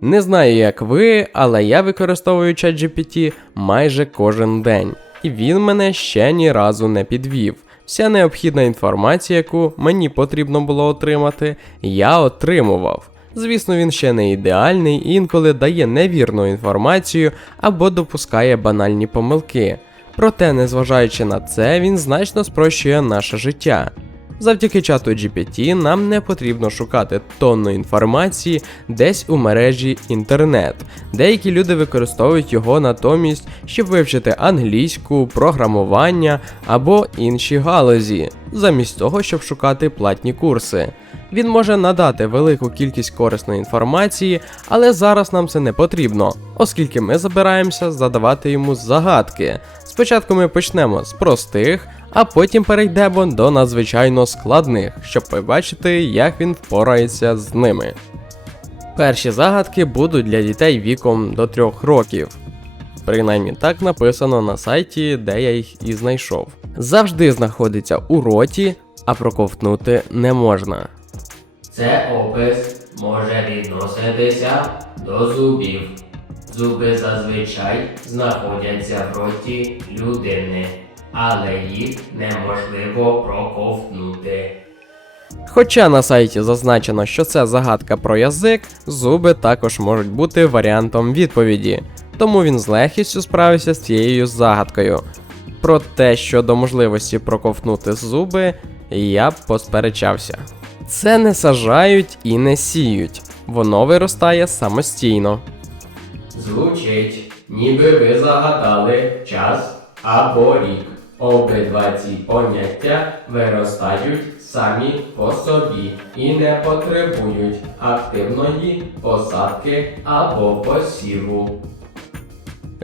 Не знаю, як ви, але я використовую ChatGPT майже кожен день, і він мене ще ні разу не підвів. Вся необхідна інформація, яку мені потрібно було отримати, я отримував. Звісно, він ще не ідеальний і інколи дає невірну інформацію або допускає банальні помилки. Проте, незважаючи на це, він значно спрощує наше життя. Завдяки чату GPT нам не потрібно шукати тонну інформації десь у мережі інтернет. Деякі люди використовують його натомість, щоб вивчити англійську, програмування або інші галузі, замість того, щоб шукати платні курси. Він може надати велику кількість корисної інформації, але зараз нам це не потрібно, оскільки ми забираємося задавати йому загадки. Спочатку ми почнемо з простих, а потім перейдемо до надзвичайно складних, щоб побачити, як він впорається з ними. Перші загадки будуть для дітей віком до 3 років. Принаймні так написано на сайті, де я їх і знайшов. Завжди знаходиться у роті, а проковтнути не можна. Це опис може відноситися до зубів. Зуби зазвичай знаходяться в роті людини, але їх неможливо проковтнути. Хоча на сайті зазначено, що це загадка про язик, зуби також можуть бути варіантом відповіді, тому він з легкістю справився з цією загадкою. Про те, щодо можливості проковтнути зуби, я б посперечався. Це не сажають і не сіють, воно виростає самостійно. Звучить, ніби ви загадали час або рік. Обидва ці поняття виростають самі по собі і не потребують активної посадки або посіву.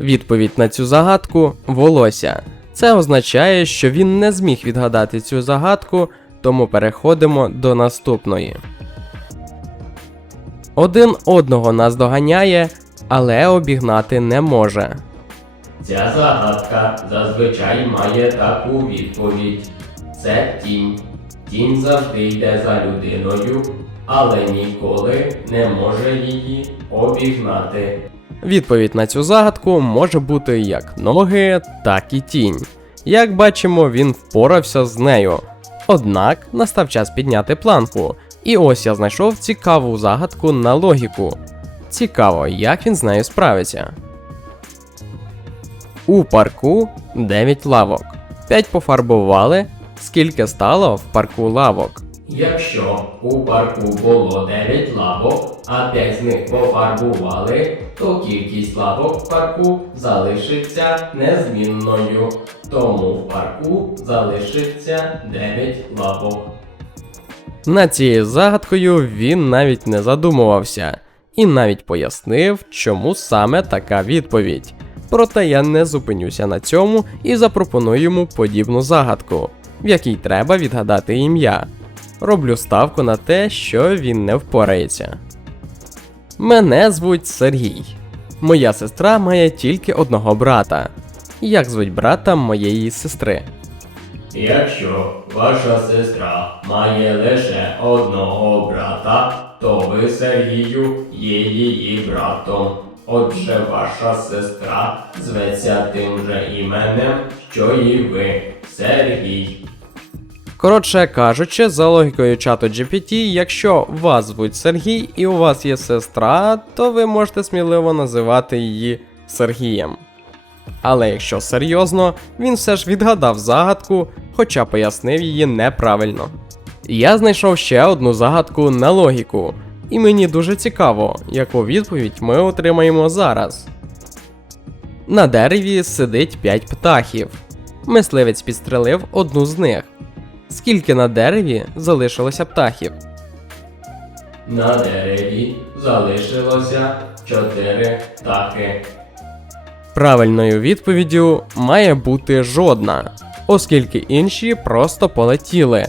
Відповідь на цю загадку волосся. Це означає, що він не зміг відгадати цю загадку, тому переходимо до наступної. Один одного нас доганяє, але обігнати не може. Ця загадка зазвичай має таку відповідь: це тінь. Тінь завжди йде за людиною, але ніколи не може її обігнати. Відповідь на цю загадку може бути як ноги, так і тінь. Як бачимо, він впорався з нею. Однак настав час підняти планку, і ось я знайшов цікаву загадку на логіку. Цікаво, як він з нею справиться. У парку 9 лавок. 5 пофарбували. Скільки стало в парку лавок? Якщо у парку було 9 лавок, а 5 з них пофарбували, то кількість лавок в парку залишиться незмінною. Тому в парку залишиться 9 лавок. Над цією загадкою він навіть не задумувався і навіть пояснив, чому саме така відповідь. Проте я не зупинюся на цьому і запропоную йому подібну загадку, в якій треба відгадати ім'я. Роблю ставку на те, що він не впорається. Мене звуть Сергій. Моя сестра має тільки одного брата. Як звуть брата моєї сестри? Якщо ваша сестра має лише одного брата, то ви Сергію є її братом. Отже, ваша сестра зветься тим же іменем, що і ви, Сергій. Коротше кажучи, за логікою чату GPT, якщо вас звуть Сергій і у вас є сестра, то ви можете сміливо називати її Сергієм. Але якщо серйозно, він все ж відгадав загадку, хоча пояснив її неправильно. Я знайшов ще одну загадку на логіку, і мені дуже цікаво, яку відповідь ми отримаємо зараз. На дереві сидить 5 птахів. Мисливець підстрелив одну з них. Скільки на дереві залишилося птахів? На дереві залишилося чотири птахи. Правильною відповіддю має бути жодна, оскільки інші просто полетіли.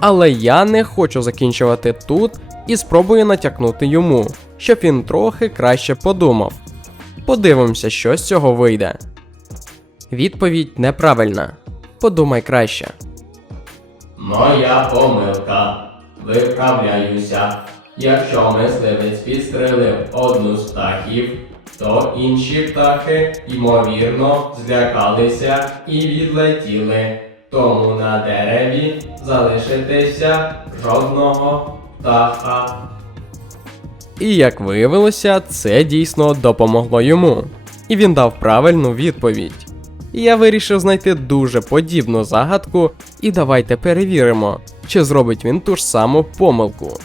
Але я не хочу закінчувати тут і спробую натякнути йому, щоб він трохи краще подумав. Подивимося, що з цього вийде. Відповідь неправильна. Подумай краще. Моя помилка. Виправляюся. Якщо мисливець підстрелив одну з птахів, то інші птахи, ймовірно, злякалися і відлетіли. Тому на дереві залишитися жодного. І як виявилося, це дійсно допомогло йому. І він дав правильну відповідь. І я вирішив знайти дуже подібну загадку, і давайте перевіримо, чи зробить він ту ж саму помилку.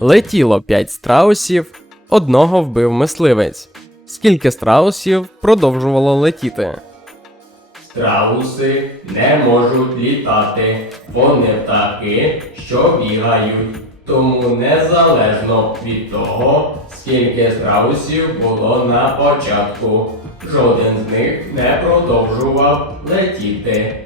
Летіло 5 страусів, одного вбив мисливець. Скільки страусів продовжувало летіти? Страуси не можуть літати, вони птахи, що бігають. Тому незалежно від того, скільки страусів було на початку, жоден з них не продовжував летіти.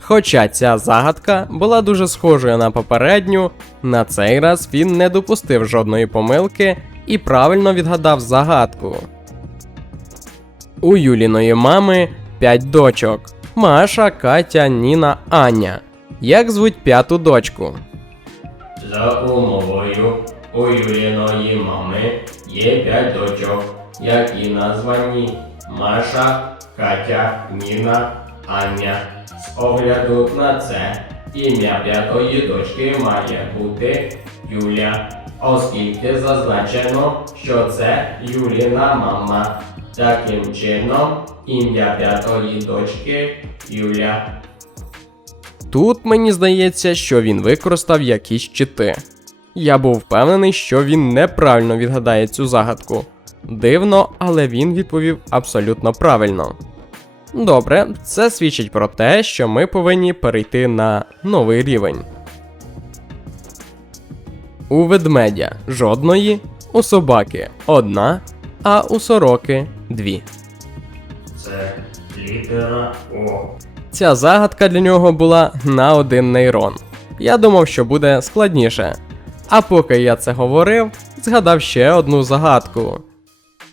Хоча ця загадка була дуже схожою на попередню, на цей раз він не допустив жодної помилки і правильно відгадав загадку. У Юліної мами 5 дочок: Маша, Катя, Ніна, Аня. Як звуть п'яту дочку? За умовою у Юліної мами є п'ять дочок, які названі Маша, Катя, Ніна, Аня. З огляду на це ім'я п'ятої дочки має бути Юля, оскільки зазначено, що це Юліна мама. Таким чином, ім'я п'ятої дочки Юля. Тут мені здається, що він використав якісь чити. Я був впевнений, що він неправильно відгадає цю загадку. Дивно, але він відповів абсолютно правильно. Добре, це свідчить про те, що ми повинні перейти на новий рівень. У ведмедя жодної, у собаки одна, а у сороки дві. Це літера О. Ця загадка для нього була на один нейрон. Я думав, що буде складніше. А поки я це говорив, згадав ще одну загадку.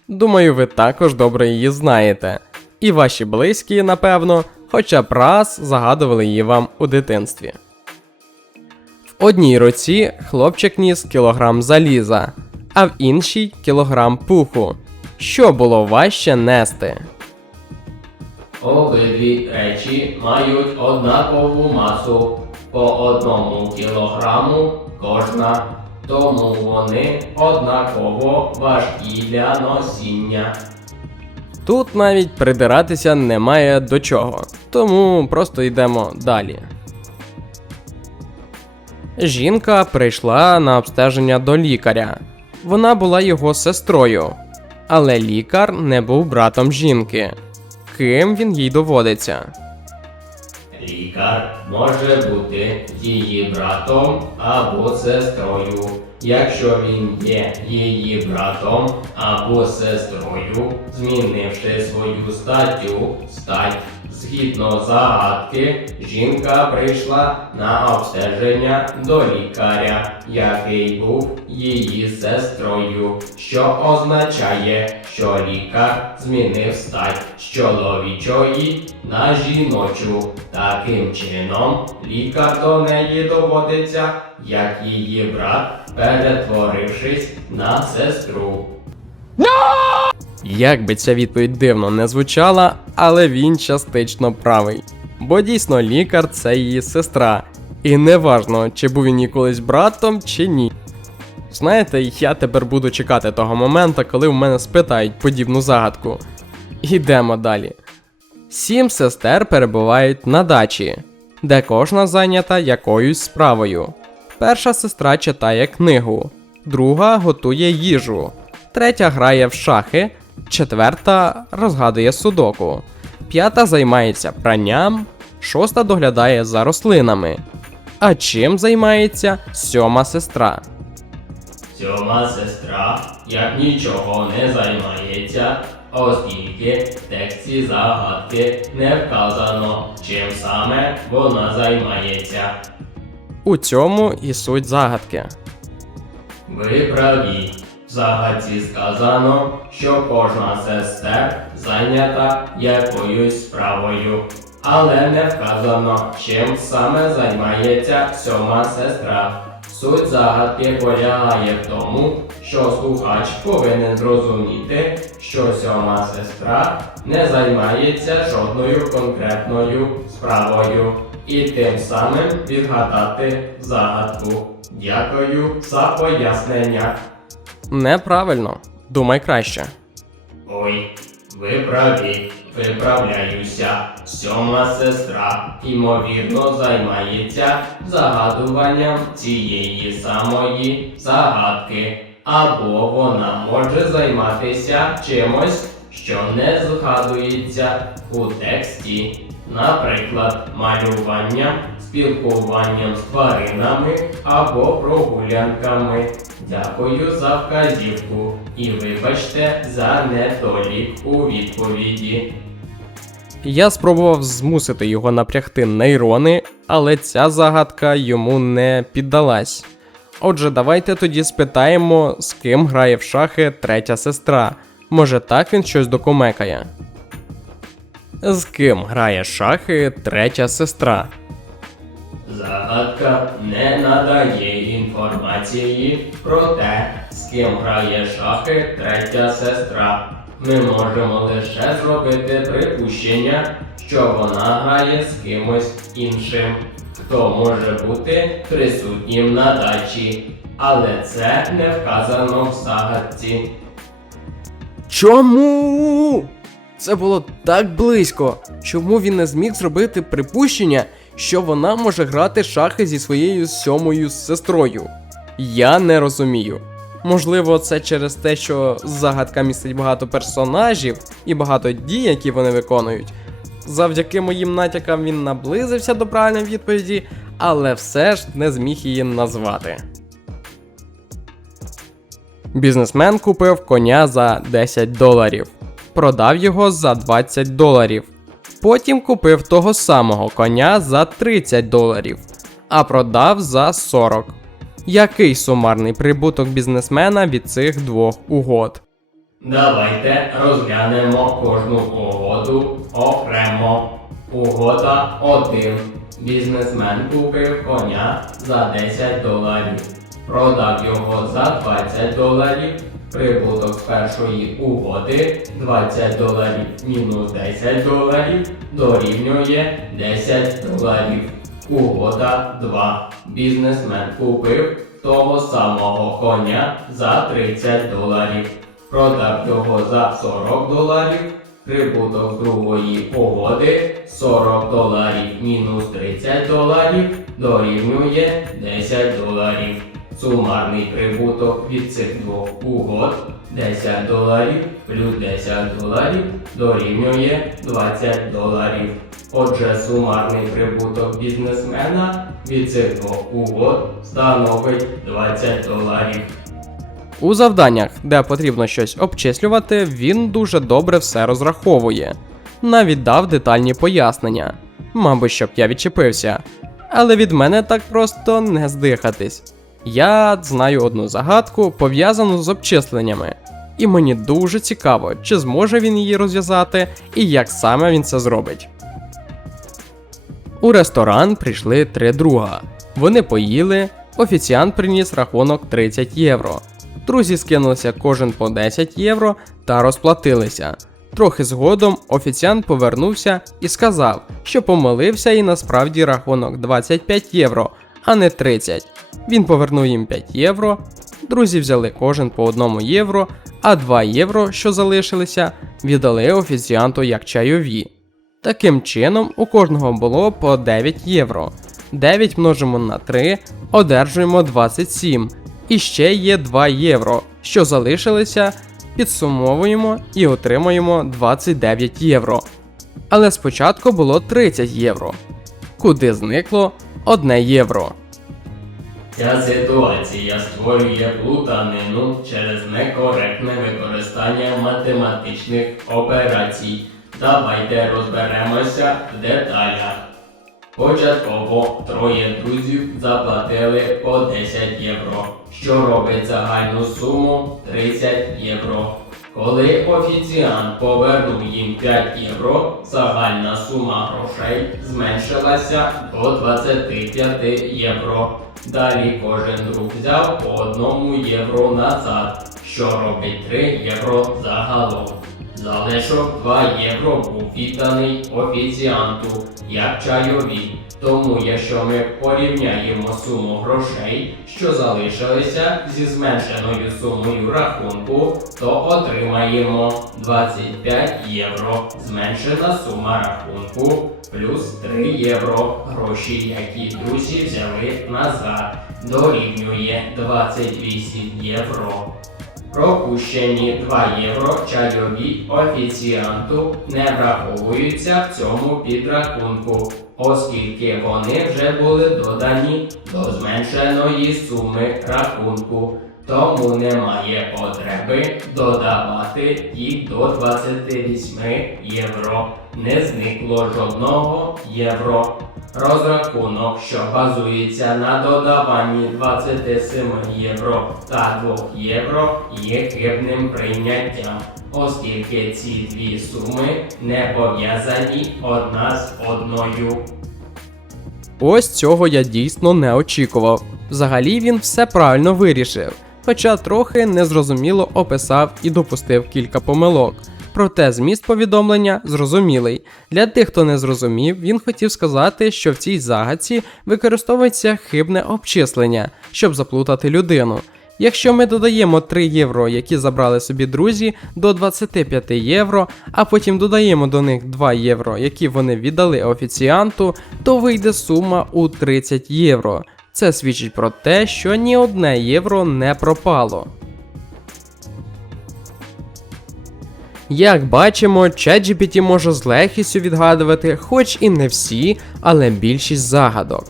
Думаю, ви також добре її знаєте. І ваші близькі, напевно, хоча б раз загадували її вам у дитинстві. Одній руці хлопчик ніс кілограм заліза, а в іншій кілограм пуху. Що було важче нести? Обидві речі мають однакову масу по одному кілограму кожна, тому вони однаково важкі для носіння. Тут навіть придиратися немає до чого, тому просто йдемо далі. Жінка прийшла на обстеження до лікаря. Вона була його сестрою, але лікар не був братом жінки. Ким він їй доводиться? Лікар може бути її братом або сестрою. Якщо він є її братом або сестрою, змінивши свою статтю, стать, згідно загадки, жінка прийшла на обстеження до лікаря, який був її сестрою, що означає, що лікар змінив стать з чоловічої на жіночу. Таким чином, лікар до неї доводиться, як її брат, перетворившись на сестру. Як би ця відповідь дивно не звучала, але він частично правий. Бо дійсно лікар це її сестра. І неважно, чи був він їй колись братом, чи ні. Знаєте, я тепер буду чекати того моменту, коли в мене спитають подібну загадку. Ідемо далі. Сім сестер перебувають на дачі, де кожна зайнята якоюсь справою. Перша сестра читає книгу, друга готує їжу, третя грає в шахи, четверта розгадує судоку, п'ята займається пранням, шоста доглядає за рослинами. А чим займається сьома сестра? Сьома сестра, як нічого не займається, оскільки в тексті загадки не вказано, чим саме вона займається. У цьому і суть загадки. Ви праві. В загадці сказано, що кожна сестер зайнята якоюсь справою. але не вказано, чим саме займається сьома сестра. Суть загадки полягає в тому, що слухач повинен зрозуміти, що сьома сестра не займається жодною конкретною справою, і тим самим відгадати загадку. Дякую за пояснення. Неправильно. Думай краще. Ой, ви праві, виправляюся. Сьома сестра, ймовірно, займається загадуванням цієї самої загадки. Або вона може займатися чимось, що не згадується у тексті. Наприклад, малюванням, спілкуванням з тваринами або прогулянками. Дякую за вказівку і вибачте за недолік у відповіді. Я спробував змусити його напрягти нейрони, але ця загадка йому не піддалась. Отже, давайте тоді спитаємо, з ким грає в шахи третя сестра. Може так він щось докумекає. З ким грає шахи третя сестра? Загадка не надає інформації про те, з ким грає шахи третя сестра. Ми можемо лише зробити припущення, що вона грає з кимось іншим, хто може бути присутнім на дачі, але це не вказано в загадці. Чому? Це було так близько. Чому він не зміг зробити припущення, що вона може грати шахи зі своєю сьомою сестрою? Я не розумію. Можливо, це через те, що загадка містить багато персонажів і багато дій, які вони виконують. Завдяки моїм натякам він наблизився до правильної відповіді, але все ж не зміг її назвати. Бізнесмен купив коня за 10 доларів, продав його за 20 доларів. Потім купив того самого коня за 30 доларів, а продав за 40. Який сумарний прибуток бізнесмена від цих двох угод? Давайте розглянемо кожну угоду окремо. Угода 1. Бізнесмен купив коня за 10 доларів, продав його за 20 доларів. Прибуток першої угоди 20 доларів мінус 10 доларів дорівнює 10 доларів. Угода 2. Бізнесмен купив того самого коня за 30 доларів, продав його за 40 доларів. Прибуток другої угоди 40 доларів мінус 30 доларів дорівнює 10 доларів. Сумарний прибуток від цих двох угод 10 доларів плюс 10 доларів дорівнює 20 доларів. Отже, сумарний прибуток бізнесмена від цих двох угод становить 20 доларів. У завданнях, де потрібно щось обчислювати, він дуже добре все розраховує. Навіть дав детальні пояснення. Мабуть, щоб я відчепився. Але від мене так просто не здихатись. Я знаю одну загадку, пов'язану з обчисленнями. І мені дуже цікаво, чи зможе він її розв'язати і як саме він це зробить. У ресторан прийшли три друга. Вони поїли, офіціант приніс рахунок 30 євро. Друзі скинулися кожен по 10 євро та розплатилися. Трохи згодом офіціант повернувся і сказав, що помилився і насправді рахунок 25 євро, а не 30. Він повернув їм 5 євро. Друзі взяли кожен по 1 євро, а 2 євро, що залишилися, віддали офіціанту як чайові. Таким чином, у кожного було по 9 євро. 9 множимо на 3, одержуємо 27. І ще є 2 євро, що залишилися, підсумовуємо і отримуємо 29 євро. Але спочатку було 30 євро. Куди зникло 1 євро. Ця ситуація створює плутанину через некоректне використання математичних операцій. Давайте розберемося в деталях. Початково троє друзів заплатили по 10 євро, що робить загальну суму 30 євро. Коли офіціант повернув їм 5 євро, загальна сума грошей зменшилася до 25 євро. Далі кожен друг взяв по одному євро назад, що робить 3 євро загалом. Залишок 2 євро був відданий офіціанту як чайові. Тому, якщо ми порівняємо суму грошей, що залишилися зі зменшеною сумою рахунку, то отримаємо 25 євро. Зменшена сума рахунку плюс 3 євро. Гроші, які друзі взяли назад, дорівнює 28 євро. Пропущені 2 євро чайові офіціанту не враховуються в цьому підрахунку, оскільки вони вже були додані до зменшеної суми рахунку. Тому немає потреби додавати їх до 28 євро. Не зникло жодного євро. Розрахунок, що базується на додаванні 27 євро та 2 євро, є хибним прийняттям, оскільки ці дві суми не пов'язані одна з одною. Ось цього я дійсно не очікував. Взагалі він все правильно вирішив, хоча трохи незрозуміло описав і допустив кілька помилок. Проте зміст повідомлення зрозумілий. Для тих, хто не зрозумів, він хотів сказати, що в цій загадці використовується хибне обчислення, щоб заплутати людину. Якщо ми додаємо 3 євро, які забрали собі друзі, до 25 євро, а потім додаємо до них 2 євро, які вони віддали офіціанту, то вийде сума у 30 євро. Це свідчить про те, що ні одне євро не пропало. Як бачимо, ChatGPT може з легкістю відгадувати, хоч і не всі, але більшість загадок.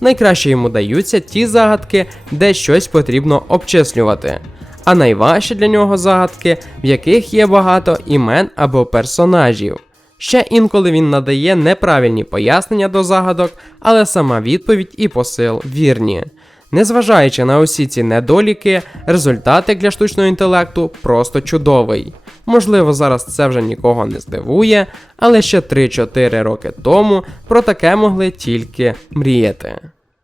Найкраще йому даються ті загадки, де щось потрібно обчислювати. А найважчі для нього загадки, в яких є багато імен або персонажів. Ще інколи він надає неправильні пояснення до загадок, але сама відповідь і посил вірні. Незважаючи на усі ці недоліки, результат як для штучного інтелекту просто чудовий. Можливо, зараз це вже нікого не здивує, але ще 3-4 роки тому про таке могли тільки мріяти.